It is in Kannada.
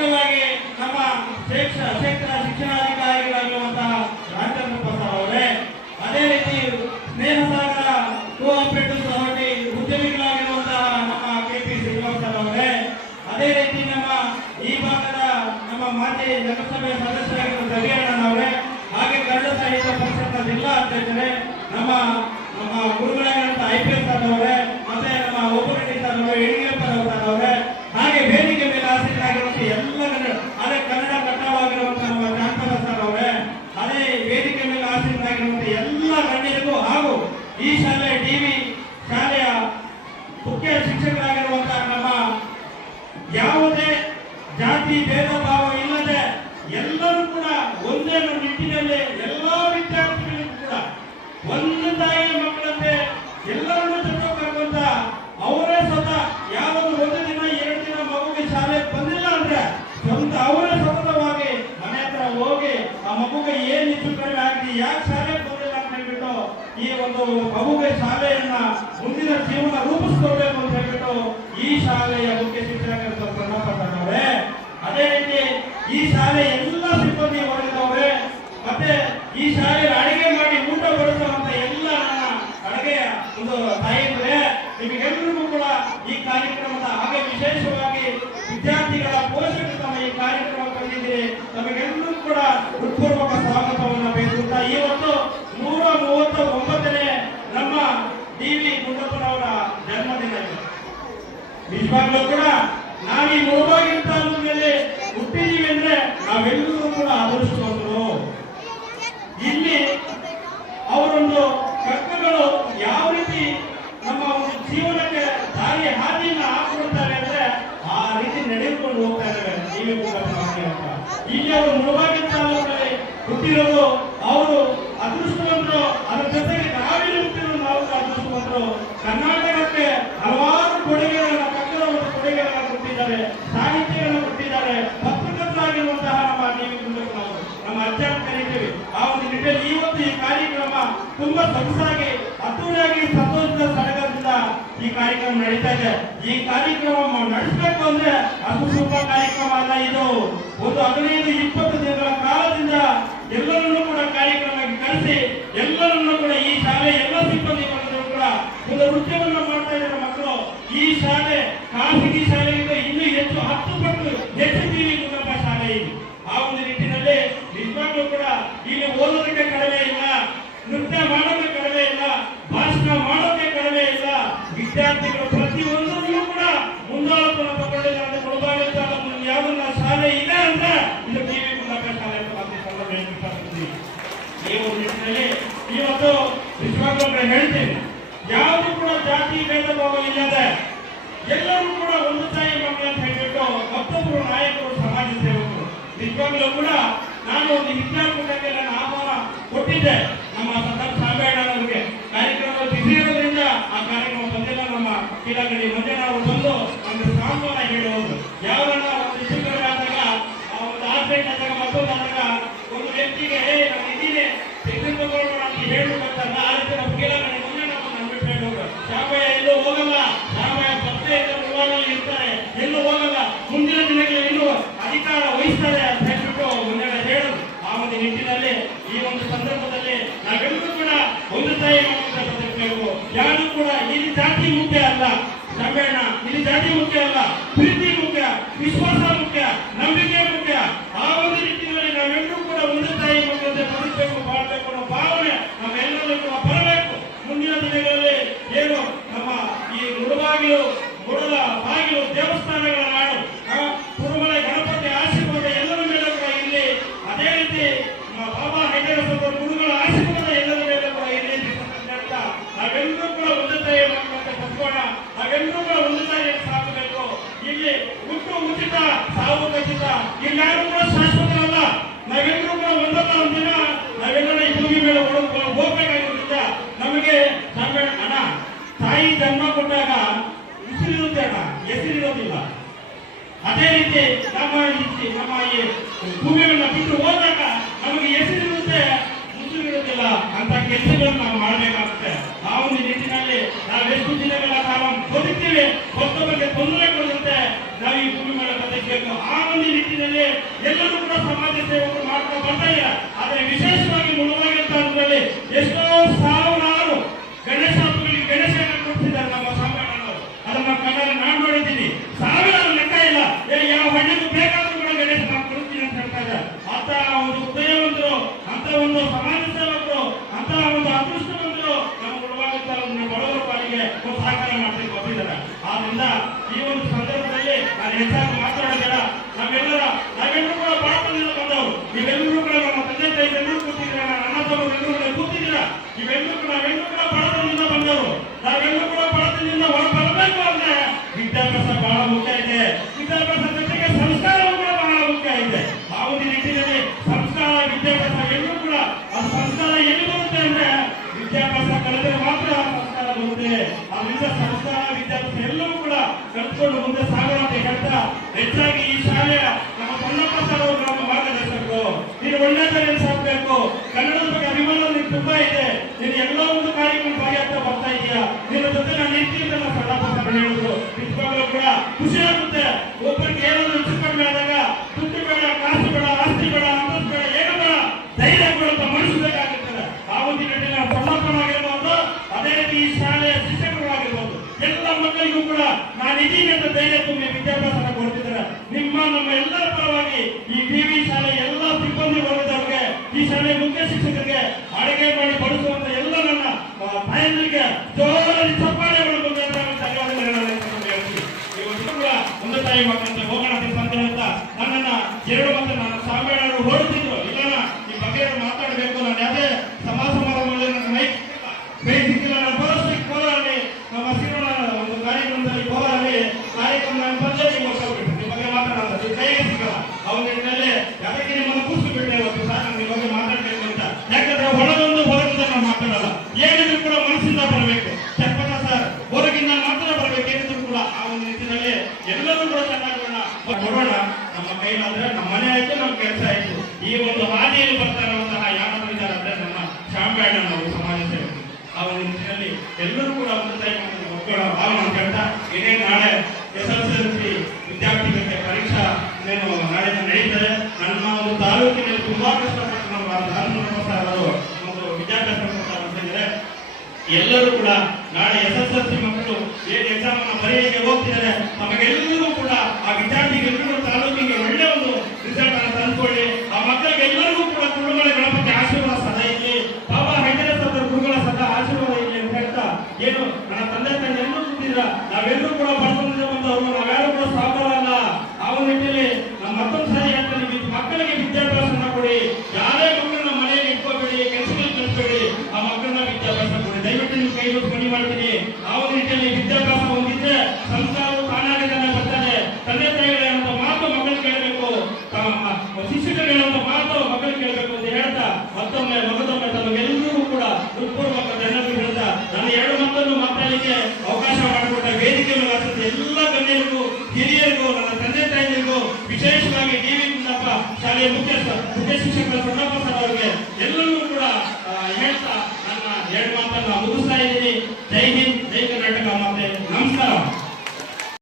ಮುಖ್ಯವಾಗಿ ನಮ್ಮ ಕ್ಷೇತ್ರ ಶಿಕ್ಷಣಾಧಿಕಾರಿಗಳಾಗಿರುವಂತಹ ರಾಜೇಂದ್ರ ಪ್ರಸಾದ್ ಅವರೇ, ಅದೇ ರೀತಿ ಸ್ನೇಹಸಾಗರ ಕೋಆಪರೇಟಿವ್ ಸೊಸೈಟಿ ಉದ್ಯಮಿಗಳಾಗಿರುವಂತಹ ನಮ್ಮ KP ಶ್ರೀನಿವಾಸನ್ ಅವರೇ, ಅದೇ ರೀತಿ ನಮ್ಮ ಈ ಭಾಗದ ನಮ್ಮ ಮಾಜಿ ನಗರಸಭೆ ಸದಸ್ಯರಾಗಿರುವ ರವಿಯಣ್ಣನವರೇ, ಹಾಗೆ ಕನ್ನಡ ಸಾಹಿತ್ಯ ಪರಿಷತ್ನ ಜಿಲ್ಲಾ ಅಧ್ಯಕ್ಷರೇ, ನಮ್ಮ ಗುರುಗಳಾಗಿರುವಂತಹ IPS ಅವರೇ, ಮತ್ತೆ ನಮ್ಮ ಒಬ್ಬರೆಡ್ಡಿ ಸರ್ ಅವರೇ, ಯಡಿಯೂರಪ್ಪ ಸರ್ ಅವರೇ, ಹಾಗೆ ವೇದಿಕೆ ಮೇಲೆ ಆಸಕ್ತರಾಗಿರುವಂತಹ ಎಲ್ಲ ಅದೇ ಕನ್ನಡ ಕಟ್ಟಡವಾಗಿರುವಂತಹ ನಮ್ಮ ಜಾನಪದ ಸರ್ ಅವರೇ, ಅದೇ ವೇದಿಕೆ ಮೇಲೆ ಆಸಕ್ತರಾಗಿರುವಂತಹ ಎಲ್ಲ ಗಣ್ಯರಿಗೂ ಹಾಗೂ ಈ ಶಾಲೆ DV ಶಾಲೆಯ ಮುಖ್ಯ ಶಿಕ್ಷಕರಾಗಿರುವಂತಹ ನಮ್ಮ ಯಾವುದೇ ಜಾತಿ ಭೇದ ಭಾವ ಇಲ್ಲದೆ ಎಲ್ಲರೂ ಕೂಡ ಒಂದೇ ನಿಟ್ಟಿನಲ್ಲಿ ಎಲ್ಲಾ ವಿದ್ಯಾರ್ಥಿಗಳಿಗೂ ಕೂಡ ಒಂದು ತಾಯಿಯ ಮಕ್ಕಳಂತೆ ಎಲ್ಲರನ್ನೂ ಜೊತೆಗಾಗುವಂತ ಅವರೇ ಸ್ವತಃ ಯಾವುದು ಒಂದು ದಿನ ಎರಡು ದಿನ ಮಗುಗೆ ಶಾಲೆ ಬಂದಿಲ್ಲ ಅಂದ್ರೆ ಸ್ವಂತ ಅವರೇ ಸತತವಾಗಿ ಮನೆ ಹತ್ರ ಹೋಗಿ ಆ ಮಗುಗೆ ಏನ್ ಹೆಚ್ಚು ಕಡಿಮೆ ಆಗಿದೆ, ಯಾಕೆ ಶಾಲೆ ಬಂದಿಲ್ಲ ಅಂತ ಹೇಳ್ಬಿಟ್ಟು ಈ ಒಂದು ಮಗುಗೆ ಶಾಲೆಯನ್ನ ಮುಂದಿನ ಜೀವನ ರೂಪಿಸ್ಕೊಳ್ಬೇಕು ಅಂತ ಹೇಳ್ಬಿಟ್ಟು ಈ ಶಾಲೆಯ ಮುಖ್ಯ ಶಿಕ್ಷಕರಾಗಿರುವ ಪ್ರಣವರೇ, ಅದೇ ರೀತಿ ಈ ಶಾಲೆ ಎಲ್ಲ ಸಿಬ್ಬಂದಿ ವರ್ಗದವರೇ, ಮತ್ತೆ ಈ ಶಾಲೆಯಲ್ಲಿ ಅಡಿಗೆ ಮಾಡಿ ಊಟ ಬಡಿಸುವಂತ ಎಲ್ಲ ಅಡುಗೆಯ ಒಂದು ತಾಯಿಗಳೇ, ನಿಮಗೆಲ್ಲರಿಗೂ ಕೂಡ ಈ ಕಾರ್ಯಕ್ರಮದ ಹಾಗೆ ವಿಶೇಷವಾಗಿ ವಿದ್ಯಾರ್ಥಿಗಳ ಪೋಷಕರು ತಮ್ಮ ಈ ಕಾರ್ಯಕ್ರಮ ಬಂದಿದ್ದೀರಿ, ನಮಗೆಲ್ಲರೂ ಕೂಡ ಹೃತ್ಪೂರ್ವಕ ಸ್ವಾಗತವನ್ನು ಬಯಸುತ್ತಾ ಇವತ್ತು 139ನೇ ನಮ್ಮ DV ಗುಂಡಪ್ಪನವರ ಜನ್ಮದಿನ ಇದೆ. ನಿಜವಾಗ್ಲೂ ಕೂಡ ನಾವು ಈ ಮುಳುಬಾಗಿಲು ತಾಲೂಕಿನಲ್ಲಿ ಹುಟ್ಟಿದೀವಿ ಅಂದ್ರೆ ನಾವೆಲ್ಲರೂ ಕೂಡ ಅದೃಷ್ಟವಂತರು. ಇಲ್ಲಿ ಅವರೊಂದು ಕರ್ತಗಳು ಯಾವ ರೀತಿ ನಮ್ಮ ಒಂದು ಜೀವನಕ್ಕೆ ದಾರಿ ಹಾದಿಯನ್ನು ಹಾಕೊಡ್ತಾರೆ ಅಂದ್ರೆ ಆ ರೀತಿ ನಡೆದುಕೊಂಡು ಹೋಗ್ತಾ ಇದ್ದಾರೆ. DV ಗುಂಡಪ್ಪನವರಿಗೆ ಅಂತ ಇಲ್ಲಿ ಅವರು ಮುಳುಬಾಗಿಲು ತಾಲೂಕಿನಲ್ಲಿ ಹುಟ್ಟಿರೋದು ಅವರು ಅದೃಷ್ಟವಂತರು, ಅದರ ಜೊತೆಗೆ ನಾವಿಲ್ಲಿ ಹುಟ್ಟಿರೋದು ನಾವು ಅದೃಷ್ಟವಂತರು. ಕರ್ನಾಟಕಕ್ಕೆ ಹಲವಾರು ಕೊಡುಗೆಗಳನ್ನ ಕೊಡುಗೆಗಳನ್ನ ಕೊಟ್ಟಿದ್ದಾರೆ, ಸಾಹಿತ್ಯಗಳನ್ನು ಕೊಟ್ಟಿದ್ದಾರೆ, ಪತ್ರಕರ್ತರಾಗಿರುವಂತಹ ನಮ್ಮ DV ಗುಂಡಪ್ಪನವರು ನಮ್ಮ ಅಜ್ಜ ಕರೀತೀವಿ. ಆ ಒಂದು ನಿಟ್ಟಿನಲ್ಲಿ ಇವತ್ತು ಈ ಕಾರ್ಯಕ್ರಮ ತುಂಬಾ ಸೊಗಸಾಗಿ ಅದ್ದೂರಿಯಾಗಿ ಸಂತೋಷದ ಸಡಗರದಿಂದ ಈ ಕಾರ್ಯಕ್ರಮ ನಡೀತಾ ಇದೆ. ಈ ಕಾರ್ಯಕ್ರಮ ನಡೆಸಬೇಕು ಅಂದ್ರೆ ಅಷ್ಟು ಸುಲಭ ಕಾರ್ಯಕ್ರಮ ಅಲ್ಲ. ಇದು ಒಂದು 15-20 ದಿನಗಳ ಕಾಲದಿಂದ ಎಲ್ಲರನ್ನೂ ಕೂಡ ಕಾರ್ಯಕ್ರಮಕ್ಕೆ ಕರೆಸಿ ಎಲ್ಲರನ್ನೂ ಕೂಡ ಈ ಶಾಲೆ ಎಲ್ಲ ಸಿಬ್ಬಂದಿ ವರ್ಗದವರು ಕೂಡ ಒಂದು ನೃತ್ಯವನ್ನು ಮಾಡ್ತಾ ಇದ್ದಾರೆ ಮಕ್ಕಳು. ಈ ಶಾಲೆ ಖಾಸಗಿ ಶಾಲೆಗಿಂತ ಇನ್ನೂ ಹೆಚ್ಚು 10 ಪಟ್ಟು ಹೆಚ್ಚು DV ಗುಂಡಪ್ಪ ಶಾಲೆ ಇದೆ. ಆ ಒಂದು ನಿಟ್ಟಿನಲ್ಲಿ ನಿಜವಾಗ್ಲೂ ಕೂಡ ಇಲ್ಲಿ ಓದೋದಕ್ಕೆ ಕಡಿಮೆ ಇಲ್ಲ, ನೃತ್ಯ ಮಾಡೋದಕ್ಕೆ ಕಡಿಮೆ ಇಲ್ಲ, ಭಾಷಣ ಮಾಡೋದಕ್ಕೆ ಕಡಿಮೆ ಇಲ್ಲ. ವಿದ್ಯಾರ್ಥಿಗಳು ಪ್ರತಿಯೊಂದರಲ್ಲೂ ಕೂಡ ಮುಂದಾಳತ್ವವನ್ನು ತಗೊಂಡಿದ್ದಾರೆ. ಮುಳುಬಾಗಿಲು ತಾಲೂಕಿನಲ್ಲಿ ಯಾವ್ದನ್ನ ಶಾಲೆ ಇದೆ ಅಂದ್ರೆ ಇದು DV ಗುಂಡಪ್ಪ ಶಾಲೆ ಅಂತ ಈ ಒಂದು ನಿಟ್ಟಿನಲ್ಲಿ ಇವತ್ತು ನಿಜವಾಗ್ಲೂ ಹೇಳ್ತೇನೆ, ಯಾವುದು ಕೂಡ ಜಾತಿ ಭೇದ ಭಾವ ಇಲ್ಲದೆ ಎಲ್ಲರೂ ಕೂಡ ಒಂದು ತಾಯಿ ಮಕ್ಕಳು ಅಂತ ಹೇಳ್ಬಿಟ್ಟು ಮತ್ತೊಬ್ಬರು ನಾಯಕರು ಸಮಾಜ ಸೇವಕರು. ನಿಜವಾಗ್ಲೂ ಕೂಡ ನಾನು ಒಂದು ವಿದ್ಯಾರ್ಥಿಗಳಿಗೆ ನನ್ನ ಆಹ್ವಾನ ಕೊಟ್ಟಿದ್ದೆ ನಮ್ಮ ಸದರ್ ಸಾಂಬೇಣ್ಣನವರಿಗೆ. ಕಾರ್ಯಕ್ರಮ ಬಿಸಿ ಇರೋದ್ರಿಂದ ಆ ಕಾರ್ಯಕ್ರಮ ಬಂದಿಲ್ಲ. ನಮ್ಮ ಕೀಲಗಡಿ ಮಂಜಣ್ಣ ಅವರು ಬಂದು ಒಂದು ಸಾಂತ್ವನ ಹೇಳಿ ಹೋದ್ರು. ಯಾವನ್ನ ಒಂದು ಶಿಕ್ಷಕರು ಆದಾಗ ಆ ಒಂದು ಆಸೆ ಆದಾಗ ಮತ್ತೊಂದು ಆದಾಗ ಒಂದು ವ್ಯಕ್ತಿಗೆ ನಾನು ಇದ್ದೀನಿ ತೆಗೆದುಕೊಳ್ಳೋಣ ಅಂತ ಹೇಳ್ಬೇಕಂತ ಆ ರೀತಿ ನಮ್ಮ ಕೀಲಗಡಿ ಮಂಜಣ್ಣ ನಂಬಿಟ್ಟು ಹೇಳೋರು. ಶಾಮಯ್ಯ ಎಲ್ಲೂ ಹೋಗಲ್ಲ, ಶಾಮಯ್ಯ ಪತ್ತೆ ಇರ್ತಾರೆ, ಎಲ್ಲೂ ಹೋಗಲ್ಲ, ಮುಂದಿನ ದಿನಗಳಲ್ಲಿ ಇನ್ನೂ ಅಧಿಕಾರ ವಹಿಸ್ತಾರೆ ಅಂತ ಹೇಳ್ಬಿಟ್ಟು ಮುಂಜಾನೆ ಹೇಳೋದು. ಆ ಒಂದು ನಿಟ್ಟಿನಲ್ಲಿ ಈ ಒಂದು ಸಂದರ್ಭದಲ್ಲಿ ನಾವೆಲ್ಲರೂ ಕೂಡ ಒಂದು ತಾಯಿ ಮಕ್ಕಳ ಬದುಕಬೇಕು. ಯಾರು ಕೂಡ ಇಲ್ಲಿ ಜಾತಿ ಮುಖ್ಯ ಅಲ್ಲ ಶಾಮಣ್ಣ, ಇಲ್ಲಿ ಜಾತಿ ಮುಖ್ಯ ಅಲ್ಲ, ಪ್ರೀತಿ ಮುಖ್ಯ, ವಿಶ್ವಾಸ ಮುಖ್ಯ, ನಂಬಿಕೆ ಮುಖ್ಯ. ಆ ಒಂದು ನಿಟ್ಟಿನಲ್ಲಿ ನಾವೆಲ್ಲರೂ ಕೂಡ ಒಂದು ತಾಯಿ ಮಕ್ಕಳಂತೆ ಬದುಕಬೇಕು, ಬಾಳ್ಬೇಕು ಅನ್ನೋ ಭಾವನೆ ನಮ್ಮೆಲ್ಲರೂ ಕೂಡ ಬರಬೇಕು. ಮುಂದಿನ ದಿನಗಳಲ್ಲಿ ಏನು ನಮ್ಮ ಈ ಮುಳುಬಾಗಿಲು ಮುಳುಗ ಬಾಗಿಲು ದೇವಸ್ಥಾನಗಳ ನಾಡು, ಕುರುಮಲೆ ಗಣಪತಿ ಆಶೀರ್ವಾದ ಎಲ್ಲರ ಮೇಲೆ ಕೂಡ ಇಲ್ಲಿ, ಅದೇ ರೀತಿ ಬಾಬಾ ಹೈದರಾಬಾದ್ ಗುರುಗಳ ಆಶೀರ್ವಾದ ಎಲ್ಲರ ಮೇಲೆ ಕೂಡ ಇಲ್ಲಿ ನಾವೆಲ್ಲರೂ ಕೂಡ ಒಂದು ತಾಯಿಯ ಮಕ್ಕಳಂತೆ ಬದುಕೋಣ, ನಾವೆಲ್ಲರೂ ಕೂಡ ಒಂದು ತಾಯಿಯನ್ನು ಸಾಕಬೇಕು. ಇಲ್ಲಿ ಹುಟ್ಟು ಉಚಿತ, ಸಾವು ಖಚಿತ, ಇಲ್ಲಿ ಯಾರು ಕೂಡ ಶಾಶ್ವತರಲ್ಲ. ನಾವೆಲ್ಲರೂ ಕೂಡ ಒಂದಲ್ಲ ಒಂದು ದಿನ ನಾವೆಲ್ಲರೂ ಈ ಭೂಮಿ ಮೇಲೆ ಹೋಗ್ಬೇಕಾಗಿರೋದ್ರಿಂದ ನಮಗೆ ಅಣ್ಣ ತಾಯಿ ಜನ್ಮ ಕೊಟ್ಟಾಗ ಉಸಿರಿರುತ್ತೆ ಅಣ್ಣ, ಹೆಸರಿರೋದಿಲ್ಲ. ಅದೇ ರೀತಿ ನಮ್ಮ ಈ ಭೂಮಿಗಳನ್ನ ಬಿಟ್ಟು ಹೋದಾಗ ನಮಗೆ ಹೆಸರಿರುತ್ತೆ, ಉಸಿರಿರುವುದಿಲ್ಲ ಅಂತ ಕೆಲಸಗಳನ್ನು ನಾವು ಮಾಡಬೇಕಾಗುತ್ತೆ. ಆ ಒಂದು ನಿಟ್ಟಿನಲ್ಲಿ ನಾವೆಷ್ಟು ದಿನಗಳ ಕಾಲ ಬದುಕ್ತೀವಿ, ಮತ್ತೊಬ್ಬರಿಗೆ ತೊಂದರೆ ಕೊಡದಂತೆ ನಾವು ಈ ಭೂಮಿ ಮೇಲೆ ಬದುಕಬೇಕು. ಆ ಒಂದು ನಿಟ್ಟಿನಲ್ಲಿ ಎಲ್ಲರೂ ಕೂಡ ಸಮಾಜ ಸೇವಕರು ಮಾಡ್ತಾ ಬರ್ತಾ ಇದ್ದಾರೆ. ಆದರೆ ವಿಶೇಷವಾಗಿ ಮುಳುವಾಗಿರ್ತಲ್ಲಿ ಎಷ್ಟೋ ಸಾವಿರಾರು ಗಣೇಶ ಹಬ್ಬಗಳಿಗೆ ಗಣೇಶನ ಕೊಡ್ತಿದ್ದಾರೆ ನಮ್ಮ ಸಾಮಾನ್ಯರು. ಅದನ್ನ ಕಣ್ಣಲ್ಲಿ ನಾನು ನೋಡಿದ್ದೀನಿ. ಸಾವಿರಾರು ಲೆಕ್ಕ ಇಲ್ಲ. ಯಾವ ಹಳ್ಳಿಗೂ ಬೇಕಾದ್ರೂ ಕೂಡ ಗಣೇಶ ನಾನು ಕೊಡ್ತೀನಿ ಅಂತ ಹೇಳ್ತಾ ಇದ್ದಾರೆ. ಅಂತ ಒಂದು ಉದಯವಂತರು, ಅಂತ ಒಂದು ಸಮಾಜ ಸೇವಕರು, ಅಂತ ಒಂದು ಅದೃಷ್ಟವಂತರು ನಮ್ಮ ಮುಳುವಾಗಿರ್ತಾರೆ ಬಡವರ ಪಾಲಿಗೆ ಸಹಕಾರ ಮಾಡ್ಲಿಕ್ಕೆ ಬಂದಿದ್ದಾರೆ. ಆದ್ರಿಂದ ಈ ಒಂದು ಸಂದರ್ಭದಲ್ಲಿ ನಾನು ಹೆಚ್ಚಾಗಿ ಮಾತಾಡೋದಿಲ್ಲ. ನಾವೆಲ್ಲರೂ ಕೂಡ ಭಾರತದಿಂದ ಬಂದವರು. ನೀವೆಲ್ಲರೂ ಕೂಡ ನಮ್ಮ ತಂದೆ ತಾಯಿಗಳು ಕೂತಿದ್ದೀರಾ, ನನ್ನ ತಮ್ಮರು ಕೂಡ ಕೂತಿದ್ದೀರಾ. ನಾವೆಲ್ಲರೂ ಕೂಡ ಭಾರತದಿಂದ ಬಂದವರು. ನಾವೆಲ್ಲರೂ ಕೂಡ ಭಾರತದಿಂದ ಹೊರ ಬರಬೇಕು ಅಂದ್ರೆ ವಿದ್ಯಾಭ್ಯಾಸ ಬಹಳ ಮುಖ್ಯ ಇದೆ. ವಿದ್ಯಾಭ್ಯಾಸ ಜೊತೆಗೆ ಸಂಸ್ಕಾರವೂ ಕೂಡ ಬಹಳ ಮುಖ್ಯ ಇದೆ. ಆ ಒಂದು ನಿಟ್ಟಿನಲ್ಲಿ ಸಂಸ್ಕಾರ, ವಿದ್ಯಾಭ್ಯಾಸ ಎಲ್ಲರೂ ಕೂಡ ಅದು ಸಂಸ್ಕಾರ ಎಲ್ಲಿ ಬರುತ್ತೆ ಅಂದ್ರೆ ವಿದ್ಯಾಭ್ಯಾಸ ಕಲಿತರೆ ಮಾತ್ರ ಸಂಸ್ಕಾರ ಬರುತ್ತೆ. ಅದರಿಂದ ಸಂಸ್ಕಾರ, ವಿದ್ಯಾಭ್ಯಾಸ ಎಲ್ಲವೂ ಕೂಡ ಕಲ್ತ್ಕೊಂಡು ಮುಂದೆ ಸಾಗೋಣ ಅಂತ ಹೇಳ್ತಾ, ಹೆಚ್ಚಾಗಿ ಈ ಶಾಲೆಯ ನಮ್ಮ ಪೊನ್ನಪ್ಪ ಸರ್ ಅವರು ನಮ್ಮ ಮಾರ್ಗದರ್ಶಕರು. ನೀನು ಒಳ್ಳೆಯದಾಗಿ ನೆನೆಸಾಗಬೇಕು. ಕನ್ನಡದ ಬಗ್ಗೆ ಅಭಿಮಾನ ನಿಮ್ಗೆ ತುಂಬಾ ಇದೆ. ನೀನು ಎಲ್ಲ ಒಂದು ಕಾರ್ಯಕ್ರಮ ಭಾಗಿಯಾಗ್ತಾ ಬರ್ತಾ ಇದೆಯಾ. ನಿನ್ನ ಜೊತೆ ನಾನು ನಿಂತಿದ್ದೆ ಸಣ್ಣಪ್ಪ ಸರ್ ಹೇಳಿದ್ರು. ನಿಜವಾಗ್ಲೂ ಕೂಡ ಖುಷಿ ಆಗುತ್ತೆ. ಒಬ್ಬರಿಗೆ ಏನಾದ್ರು ಹೆಚ್ಚು ಕಡಿಮೆ ಆದಾಗ ದುಡ್ಡು ಬೇಡ, ಕಾಸು ಬೇಡ, ಆಸ್ತಿ ಬೇಡ, ಅಂತಸ್ತು ಬೇಡ, ಏನು ಬೇಡ, ಧೈರ್ಯ ಕೊಡುತ್ತ ಮನಸ್ಸು ಬೇಕಾಗುತ್ತದೆ. ಆ ಒಂದು ನಿಟ್ಟಿನಲ್ಲಿ ನಾವು ಸಣ್ಣಪ್ಪನಾಗಿರ್ಬೋದು, ಅದೇ ರೀತಿ ಈ ಶಾಲೆಯ ಶಿಕ್ಷಕರಾಗಿರ್ಬೋದು, ಎಲ್ಲ ಮಕ್ಕಳಿಗೂ ಕೂಡ ನಾನು ಇದೀನಿ ಅಂತ ಧೈರ್ಯ ತುಂಬಿ ವಿದ್ಯಾಭ್ಯಾಸನ ಕೊಡ್ತಿದ್ದಾರೆ. ನಮ್ಮ ಎಲ್ಲರ ಪರವಾಗಿ ಈ ಟಿವಿ ಶಾಲೆ ಎಲ್ಲ ಸಿಬ್ಬಂದಿ ವರ್ಗದವರಿಗೆ, ಈ ಶಾಲೆ ಮುಖ್ಯ ಶಿಕ್ಷಕರಿಗೆ, ಅಡುಗೆ ಮಾಡಿ ಬಡಿಸುವಂತ ಎಲ್ಲ ನನ್ನ ತಾಯಂದಿರಿಗೆ ಜೋರಾಗಿ ಚಪ್ಪಾಳೆ ಹೊಡೆದು ಧನ್ಯವಾದಗಳನ್ನು ಹೇಳ್ತೀನಿ. ಇವತ್ತು ಕೂಡ ಒಂದು ತಾಯಿ ಮಕ್ಕಳಂತೆ ಹೋಗೋಣ ಅಂತ ಹೇಳ್ತಾ ನನ್ನನ್ನ 2 ಮತ್ತೆ ನನ್ನ ಸಾಂಬೇಡರು ಹೊರಡ್ತಿದ್ರು. ಇಲ್ಲ ಈ ಬಗ್ಗೆ ಮಾತಾಡಬೇಕು, ನಾನು ಯಾವುದೇ ಸಮಾಜ ಸಮಾರಂಭದಲ್ಲಿ ನನ್ನ ಕೈ ಸಿಕ್ಕಿಲ್ಲ. ನಾನು ಬರೋಷ್ಟು ಕೋಲಾರಲ್ಲಿ ನಮ್ಮ ಹಸಿರು ಒಂದು ಕಾರ್ಯಕ್ರಮದಲ್ಲಿ ಕೋಲಾರಲ್ಲಿ ಕಾರ್ಯಕ್ರಮ ಪಂಚಾಯತಿ ಹೋಗ್ಬಿಟ್ಟು ನಿಮ್ಮ ಬಗ್ಗೆ ಮಾತಾಡೋದು ಕೈಗೆ ಸಿಕ್ಕಲ್ಲ. ಅವನ ನಿಟ್ಟಿನಲ್ಲಿ ಅದಕ್ಕೆ ನಿಮ್ಮನ್ನು ಕೂರಿಸ್ಬಿಟ್ಟೆ ಇವತ್ತು ಸರ್ ನಾನು ನಿಮ್ಮ ಬಗ್ಗೆ ಮಾತಾಡಬೇಕು ಅಂತ. ಯಾಕಂದ್ರೆ ಹೊರಗೊಂದು ಹೊರಗಿಂದ ನಾವು ಮಾತಾಡಲ್ಲ. ಏನಿದ್ರು ಕೂಡ ಮನಸ್ಸಿಂದ ಬರಬೇಕು. ಚಪ್ಪಟ ಸರ್ ಹೊರಗಿಂದ ಮಾತ್ರ ಬರಬೇಕು. ಏನಿದ್ರು ಕೂಡ ಆ ಒಂದು ನಿಟ್ಟಿನಲ್ಲಿ ಎಲ್ಲರೂ ಕೂಡ ಚೆನ್ನಾಗಿ ಕೊಡೋಣ. ನಮ್ಮ ಕೈಲಾದ್ರೆ ನಮ್ಮ ಮನೆ ಆಯ್ತು, ನಮ್ಮ ಕೆಲಸ ಆಯ್ತು. ಈ ಒಂದು ಹಾದಿಯಲ್ಲಿ ಬರ್ತಾ ಇರುವಂತಹ ಯಾರಾದ್ರೂ ಇದ್ದಾರೆ ಅಂದ್ರೆ ನಮ್ಮ ಶಾಂಬೇಣ್ಣ ನಾವು ಸಮಾಜ ಸೇವಕರು. ಆ ಒಂದು ನಿಟ್ಟಿನಲ್ಲಿ ಎಲ್ಲರೂ ಕೂಡ ಒಂದು ತಾಯಿ ಮಕ್ಕಳ ಭಾವನೆ ಕೇಳ್ತಾ ಇನ್ನೇನು ನಾಳೆ SSLC ವಿದ್ಯಾರ್ಥಿಗಳಿಗೆ ಪರೀಕ್ಷಾ ಇನ್ನೇನು ನಾಳೆ ನಡೀತದೆ. ನನ್ನ ಒಂದು ತಾಲೂಕಿನಲ್ಲಿ ತುಂಬಾ ಕಷ್ಟಪಟ್ಟು ನಮ್ಮ ಧಾರವಾಡ ಒಂದು ವಿದ್ಯಾಭ್ಯಾಸ ಮಾಡ್ತಿದ್ದಾರೆ. ಎಲ್ಲರೂ ಕೂಡ ನಾಳೆ SSLC ಮಕ್ಕಳು ಏನು ಎಕ್ಸಾಮ್ ಅನ್ನು ಬರೆಯಲಿಕ್ಕೆ ಹೋಗ್ತಿದ್ದಾರೆ, ನಮಗೆಲ್ಲರೂ ಕೂಡ ಆ ವಿದ್ಯಾರ್ಥಿಗೆಲ್ಲರೂ ತಾಲೂಕಿಗೆ ಒಳ್ಳೆ ಒಂದು ರಿಸಲ್ಟ್ ಅನ್ನು ತಂದುಕೊಳ್ಳಿ. ಆ ಮಕ್ಕಳಿಗೆ ಎಲ್ಲರಿಗೂ ಕೂಡ ಕುರುಮಲ ಗಣಪತಿ ಆಶೀರ್ವಾದ ಸದಾ ಇರಲಿ. ಬಾಬಾ ಹೆಂಡರ ಸದಾ ಗುರುಗಳ ಸದಾ ಆಶೀರ್ವಾದ ಇರಲಿ ಅಂತ ಹೇಳ್ತಾ, ಏನು ನನ್ನ ತಂದೆ ತಾಯಿ ಎಲ್ಲರೂ ಕೂತಿದ್ರ, ನಾವೆಲ್ಲರೂ ಕೂಡ ಬಡತನದಿಂದ ಬಂದವರು, ನಾವ್ಯಾರು ಕೂಡ ಸಾಕಾರಲ್ಲ. ಆ ಒಂದು ನಿಟ್ಟಿನಲ್ಲಿ ನಮ್ಮ ಮತ್ತೊಂದು ಸರಿ ಹೇಳ್ತಾರೆ, ಮಕ್ಕಳಿಗೆ ವಿದ್ಯಾಭ್ಯಾಸನ ಕೊಡಿ. ಯಾರೇ ಮಕ್ಕಳನ್ನ ಮನೆಯಲ್ಲಿ ಇಟ್ಕೋಬೇಡಿ, ಕೆಲಸದಲ್ಲಿ ಕಳಿಸ್ಬೇಡಿ. ಆ ಮಕ್ಕಳನ್ನ ವಿದ್ಯಾಭ್ಯಾಸ ಕೊಡಿ. ದಯವಿಟ್ಟು ನೀವು ಕೈ ಮಣಿ ಮಾಡ್ತೀನಿ. ಆ ಒಂದು ನಿಟ್ಟಿನಲ್ಲಿ ವಿದ್ಯಾಭ್ಯಾಸ ಹೊಂದಿದ್ರೆ ಸಂಸ್ಕಾರವು ತಾನಾಗಿ ಬರ್ತಾನೆ. ತಂದೆ ತಾಯಿಗಳಂತ ಮಾತು ಮಕ್ಕಳು ಕೇಳಬೇಕು, ಶಿಕ್ಷಕರು ಹೇಳುವಂತ ಮಾತು ಮಕ್ಕಳು ಕೇಳಬೇಕು ಅಂತ ಹೇಳ್ತಾ ಮತ್ತೊಮ್ಮೆ ತಮಗೆಲ್ಲರಿಗೂ ಕೂಡ ಹೃತ್ಪೂರ್ವಕ ಧನ್ಯವಾದ ಹೇಳ್ತಾ ನಾನು 2 ಮಾತನ್ನು ಮಾತಾಡಲಿಕ್ಕೆ